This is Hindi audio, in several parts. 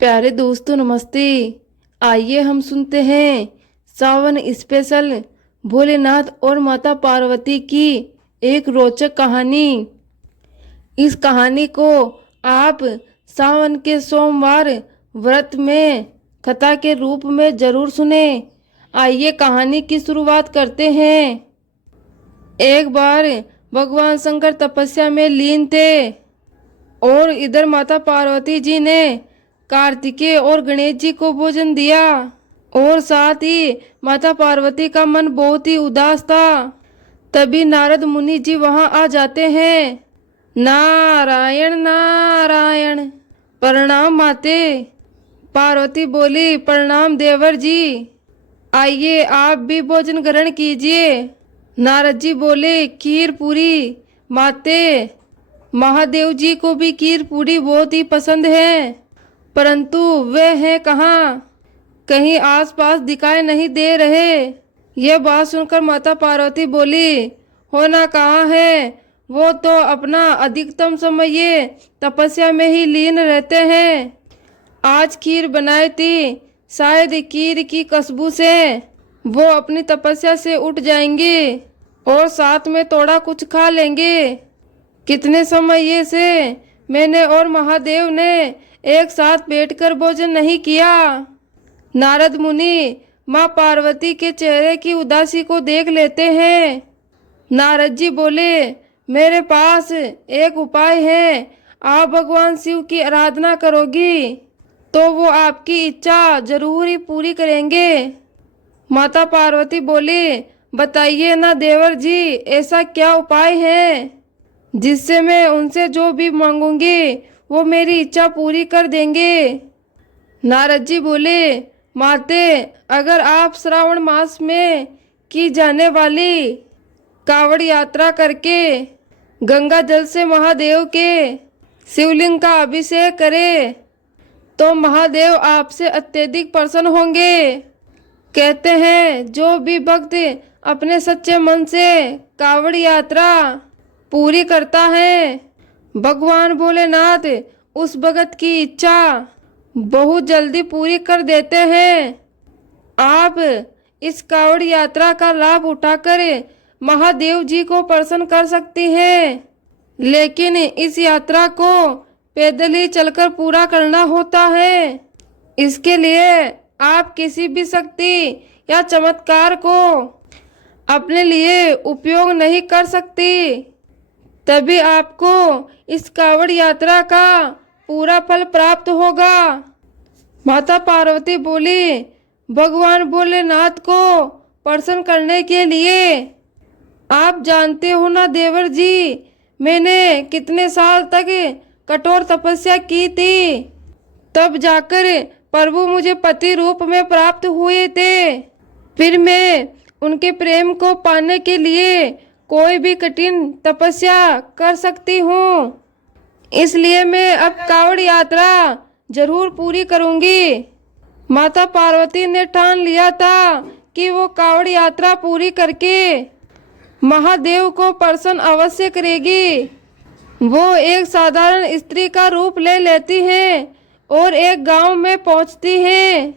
प्यारे दोस्तों नमस्ते। आइए हम सुनते हैं सावन स्पेशल भोलेनाथ और माता पार्वती की एक रोचक कहानी। इस कहानी को आप सावन के सोमवार व्रत में कथा के रूप में जरूर सुने। आइए कहानी की शुरुआत करते हैं। एक बार भगवान शंकर तपस्या में लीन थे और इधर माता पार्वती जी ने कार्तिकेय और गणेश जी को भोजन दिया और साथ ही माता पार्वती का मन बहुत ही उदास था। तभी नारद मुनि जी वहां आ जाते हैं। नारायण नारायण। प्रणाम माते। पार्वती बोली, प्रणाम देवर जी, आइए आप भी भोजन ग्रहण कीजिए। नारद जी बोले, खीर पूरी माते, महादेव जी को भी खीर पूरी बहुत ही पसंद है, परंतु वे हैं कहाँ, कहीं आसपास दिखाई नहीं दे रहे। यह बात सुनकर माता पार्वती बोली, होना कहाँ है, वो तो अपना अधिकतम समय ये तपस्या में ही लीन रहते हैं। आज खीर बनाई थी, शायद खीर की खुशबू से वो अपनी तपस्या से उठ जाएंगे और साथ में थोड़ा कुछ खा लेंगे। कितने समय ये से मैंने और महादेव ने एक साथ बैठकर भोजन नहीं किया। नारद मुनि माँ पार्वती के चेहरे की उदासी को देख लेते हैं। नारद जी बोले, मेरे पास एक उपाय है। आप भगवान शिव की आराधना करोगी तो वो आपकी इच्छा जरूर ही पूरी करेंगे। माता पार्वती बोली, बताइए ना देवर जी, ऐसा क्या उपाय है जिससे मैं उनसे जो भी मांगूंगी वो मेरी इच्छा पूरी कर देंगे। नारद जी बोले, माते, अगर आप श्रावण मास में की जाने वाली कावड़ यात्रा करके गंगा जल से महादेव के शिवलिंग का अभिषेक करें तो महादेव आपसे अत्यधिक प्रसन्न होंगे। कहते हैं जो भी भक्त अपने सच्चे मन से कावड़ यात्रा पूरी करता है, भगवान भोलेनाथ उस भगत की इच्छा बहुत जल्दी पूरी कर देते हैं। आप इस कावड़ यात्रा का लाभ उठाकर महादेव जी को प्रसन्न कर सकती हैं, लेकिन इस यात्रा को पैदल ही चलकर पूरा करना होता है। इसके लिए आप किसी भी शक्ति या चमत्कार को अपने लिए उपयोग नहीं कर सकती, तभी आपको इस कावड़ यात्रा का पूरा फल प्राप्त होगा। माता पार्वती बोली, भगवान भोलेनाथ को प्रसन्न करने के लिए आप जानते हो ना देवर जी, मैंने कितने साल तक कठोर तपस्या की थी, तब जाकर प्रभु मुझे पति रूप में प्राप्त हुए थे। फिर मैं उनके प्रेम को पाने के लिए कोई भी कठिन तपस्या कर सकती हूँ, इसलिए मैं अब कावड़ यात्रा जरूर पूरी करूँगी। माता पार्वती ने ठान लिया था कि वो कावड़ यात्रा पूरी करके महादेव को प्रसन्न अवश्य करेगी। वो एक साधारण स्त्री का रूप ले लेती हैं और एक गांव में पहुंचती हैं।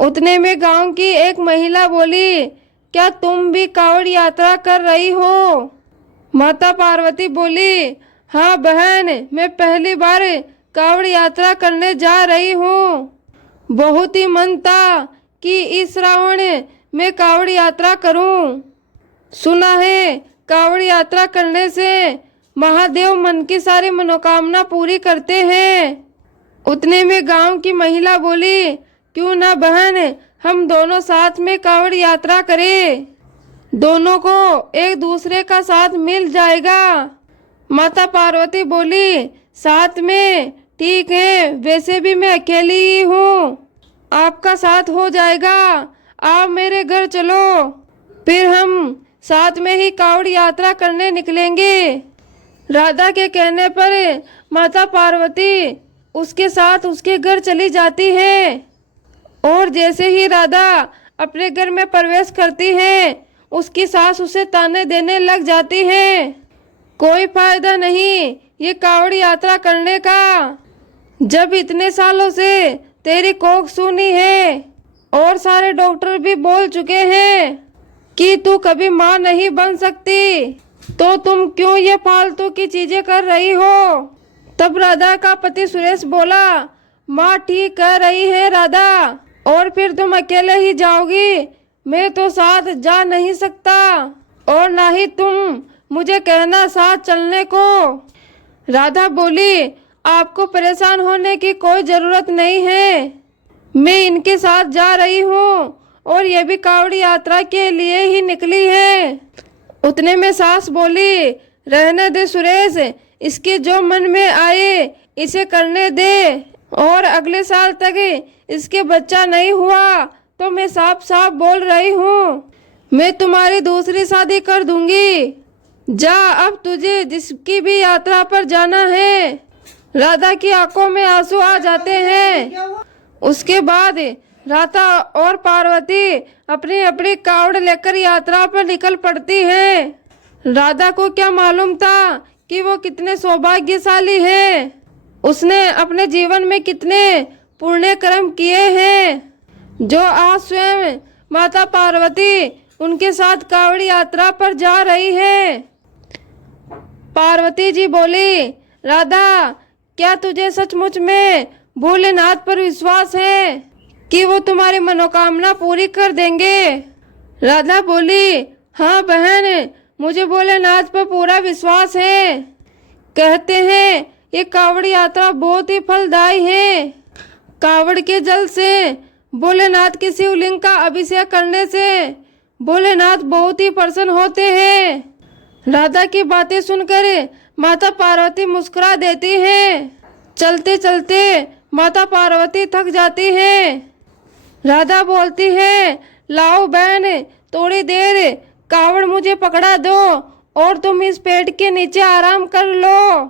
उतने में गांव की एक महिला बोली, क्या तुम भी कावड़ यात्रा कर रही हो? माता पार्वती बोली, हाँ बहन, मैं पहली बार कावड़ यात्रा करने जा रही हूँ। बहुत ही मन था कि इस श्रावण में कावड़ यात्रा करूँ। सुना है कावड़ यात्रा करने से महादेव मन की सारी मनोकामना पूरी करते हैं। उतने में गांव की महिला बोली, क्यों ना बहन, हम दोनों साथ में कावड़ यात्रा करें, दोनों को एक दूसरे का साथ मिल जाएगा। माता पार्वती बोली, साथ में ठीक है, वैसे भी मैं अकेली ही हूँ, आपका साथ हो जाएगा, आप मेरे घर चलो, फिर हम साथ में ही कावड़ यात्रा करने निकलेंगे। राधा के कहने पर माता पार्वती उसके साथ उसके घर चली जाती है और जैसे ही राधा अपने घर में प्रवेश करती है, उसकी सास उसे ताने देने लग जाती है। कोई फायदा नहीं ये कावड़ यात्रा करने का, जब इतने सालों से तेरी कोख सूनी है और सारे डॉक्टर भी बोल चुके हैं कि तू कभी माँ नहीं बन सकती, तो तुम क्यों ये फालतू की चीजें कर रही हो। तब राधा का पति सुरेश बोला, माँ ठीक कह रही है राधा, और फिर तुम अकेले ही जाओगी, मैं तो साथ जा नहीं सकता, और ना ही तुम मुझे कहना साथ चलने को। राधा बोली, आपको परेशान होने की कोई जरूरत नहीं है, मैं इनके साथ जा रही हूँ और ये भी कावड़ी यात्रा के लिए ही निकली है। उतने में सास बोली, रहने दे सुरेश, इसके जो मन में आए इसे करने दे, और अगले साल तक इसके बच्चा नहीं हुआ तो मैं साफ साफ बोल रही हूँ, मैं तुम्हारी दूसरी शादी कर दूंगी। जा, अब तुझे जिसकी भी यात्रा पर जाना है। राधा की आंखों में आंसू आ जाते हैं। उसके बाद राधा और पार्वती अपनी अपनी कावड़ लेकर यात्रा पर निकल पड़ती है। राधा को क्या मालूम था कि वो कितने सौभाग्यशाली है, उसने अपने जीवन में कितने पुण्य कर्म किए हैं, जो आज स्वयं माता पार्वती उनके साथ कावड़ी यात्रा पर जा रही है। पार्वती जी बोली, राधा, क्या तुझे सचमुच में भोलेनाथ पर विश्वास है कि वो तुम्हारी मनोकामना पूरी कर देंगे। राधा बोली, हाँ बहन, मुझे भोलेनाथ पर पूरा विश्वास है। कहते हैं ये कावड़ यात्रा बहुत ही फलदायी है। कावड़ के जल से भोलेनाथ के शिवलिंग का अभिषेक करने से भोलेनाथ बहुत ही प्रसन्न होते हैं। राधा की बातें सुनकर माता पार्वती मुस्कुरा देती हैं। चलते चलते माता पार्वती थक जाती है। राधा बोलती है, लाओ बहन, थोड़ी देर कावड़ मुझे पकड़ा दो और तुम इस पेड़ के नीचे आराम कर लो।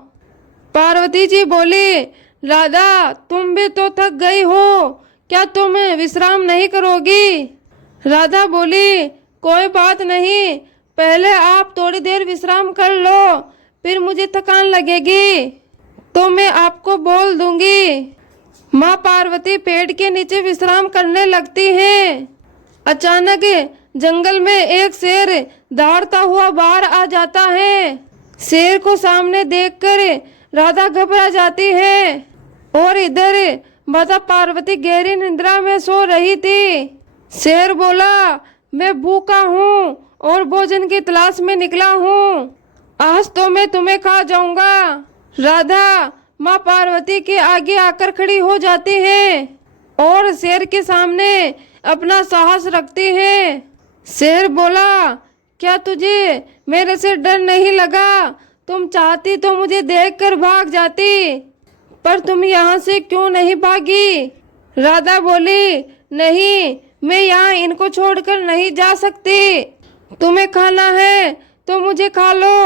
पार्वती जी बोली, राधा, तुम भी तो थक गई हो, क्या तुम विश्राम नहीं करोगी। राधा बोली, कोई बात नहीं, पहले आप थोड़ी देर विश्राम कर लो, फिर मुझे थकान लगेगी तो मैं आपको बोल दूंगी। माँ पार्वती पेड़ के नीचे विश्राम करने लगती हैं। अचानक जंगल में एक शेर दौड़ता हुआ बाहर आ जाता है। शेर को सामने देखकर राधा घबरा जाती है, और इधर माता पार्वती गहरी निद्रा में सो रही थी। शेर बोला, मैं भूखा हूँ और भोजन की तलाश में निकला हूँ, आज तो मैं तुम्हें खा जाऊंगा। राधा माँ पार्वती के आगे आकर खड़ी हो जाती है और शेर के सामने अपना साहस रखती है। शेर बोला, क्या तुझे मेरे से डर नहीं लगा? तुम चाहती तो मुझे देखकर भाग जाती, पर तुम यहाँ से क्यों नहीं भागी? राधा बोली, नहीं, मैं यहाँ इनको छोड़कर नहीं जा सकती। तुम्हें खाना है तो मुझे खा लो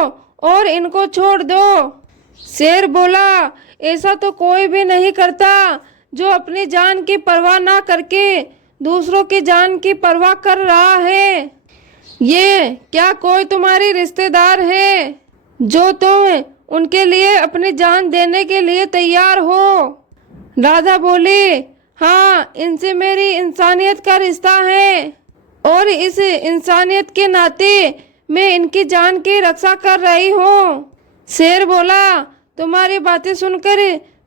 और इनको छोड़ दो। शेर बोला, ऐसा तो कोई भी नहीं करता जो अपनी जान की परवाह ना करके दूसरों की जान की परवाह कर रहा है। ये क्या कोई तुम्हारी रिश्तेदार है जो तुम उनके लिए अपनी जान देने के लिए तैयार हो? राधा बोली, हाँ, इनसे मेरी इंसानियत का रिश्ता है और इस इंसानियत के नाते मैं इनकी जान की रक्षा कर रही हूँ। शेर बोला, तुम्हारी बातें सुनकर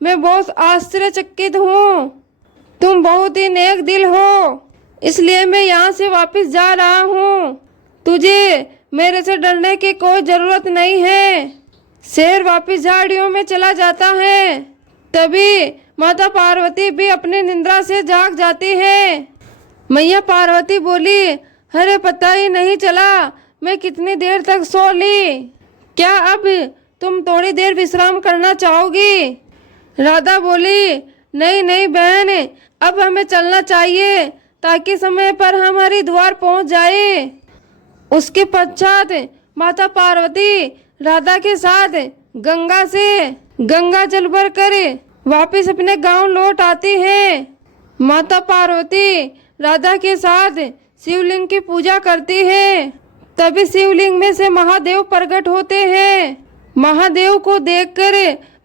मैं बहुत आश्चर्यचकित हूँ, तुम बहुत ही नेक दिल हो, इसलिए मैं यहाँ से वापस जा रहा हूँ, तुझे मेरे से डरने की कोई जरूरत नहीं है। शेर वापस झाड़ियों में चला जाता है। तभी माता पार्वती भी अपनी निद्रा से जाग जाती है। मैया पार्वती बोली, अरे पता ही नहीं चला मैं कितनी देर तक सो ली, क्या अब तुम थोड़ी देर विश्राम करना चाहोगी? राधा बोली, नहीं नहीं बहन, अब हमें चलना चाहिए ताकि समय पर हमारी द्वार पहुंच जाए। उसके पश्चात माता पार्वती राधा के साथ गंगा से गंगा जल भर कर वापिस अपने गांव लौट आती है। माता पार्वती राधा के साथ शिवलिंग की पूजा करती है। तभी शिवलिंग में से महादेव प्रकट होते हैं। महादेव को देखकर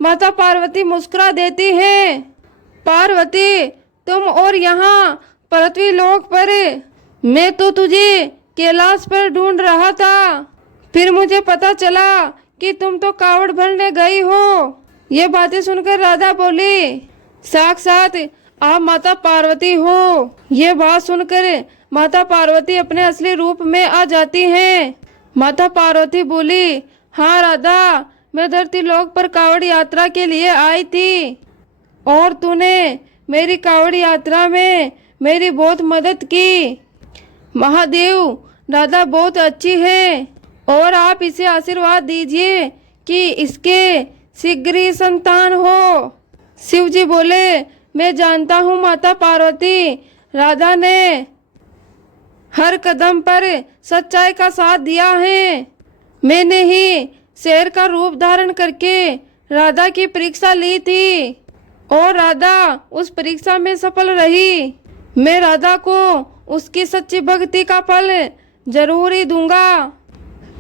माता पार्वती मुस्कुरा देती है। पार्वती, तुम और यहाँ पृथ्वी लोक पर। मैं तो तुझे कैलाश पर ढूंढ रहा था, फिर मुझे पता चला कि तुम तो कावड़ भरने गई हो। ये बातें सुनकर राधा बोली, साक्षात आप माता पार्वती हो। ये बात सुनकर माता पार्वती अपने असली रूप में आ जाती हैं। माता पार्वती बोली, हाँ राधा, मैं धरती लोक पर कावड़ यात्रा के लिए आई थी और तूने मेरी कावड़ यात्रा में मेरी बहुत मदद की। महादेव, राधा बहुत अच्छी है और आप इसे आशीर्वाद दीजिए कि इसके शीघ्र ही संतान हो। शिव जी बोले, मैं जानता हूँ माता पार्वती, राधा ने हर कदम पर सच्चाई का साथ दिया है। मैंने ही शेर का रूप धारण करके राधा की परीक्षा ली थी और राधा उस परीक्षा में सफल रही। मैं राधा को उसकी सच्ची भक्ति का फल जरूर ही दूंगा।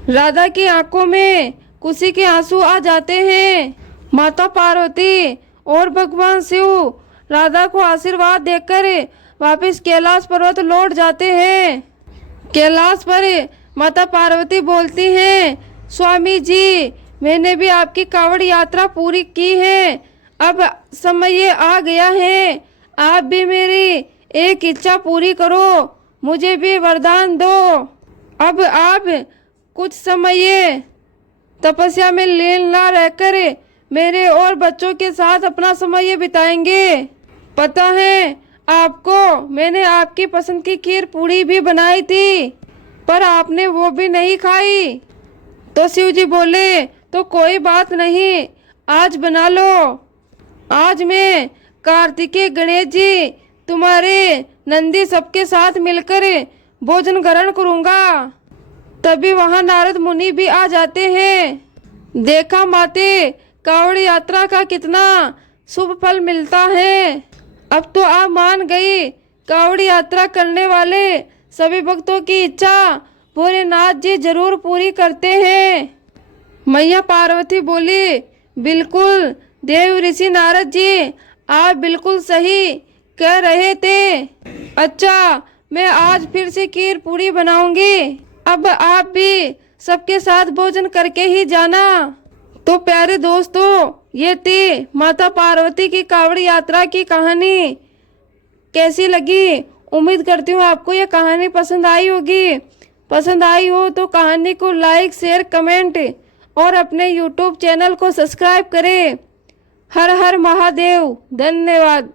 राधा की आंखों में खुशी के आंसू आ जाते हैं। माता पार्वती और भगवान शिव राधा को आशीर्वाद देकर वापस कैलाश पर्वत लौट जाते हैं। कैलाश पर माता पार्वती बोलती हैं, स्वामी जी, मैंने भी आपकी कावड़ यात्रा पूरी की है। अब समय आ गया है, आप भी मेरी एक इच्छा पूरी करो, मुझे भी वरदान दो। अब आप कुछ समय तपस्या में लीन ना रहकर मेरे और बच्चों के साथ अपना समय बिताएंगे। पता है आपको, मैंने आपकी पसंद की खीर पूड़ी भी बनाई थी, पर आपने वो भी नहीं खाई। तो शिव जी बोले, तो कोई बात नहीं, आज बना लो। आज मैं कार्तिकेय, गणेश जी, तुम्हारे नंदी सबके साथ मिलकर भोजन ग्रहण करूंगा। तभी वहां नारद मुनि भी आ जाते हैं। देखा माते, कावड़ यात्रा का कितना शुभ फल मिलता है। अब तो आप मान गई। कावड़ यात्रा करने वाले सभी भक्तों की इच्छा भोलेनाथ जी जरूर पूरी करते हैं। मैया पार्वती बोली, बिल्कुल देव ऋषि नारद जी, आप बिल्कुल सही कह रहे थे। अच्छा, मैं आज फिर से खीर पूड़ी बनाऊंगी। अब आप भी सबके साथ भोजन करके ही जाना। तो प्यारे दोस्तों, ये थी माता पार्वती की कावड़ यात्रा की कहानी। कैसी लगी? उम्मीद करती हूँ आपको ये कहानी पसंद आई होगी। पसंद आई हो तो कहानी को लाइक, शेयर, कमेंट और अपने YouTube चैनल को सब्सक्राइब करें। हर हर महादेव। धन्यवाद।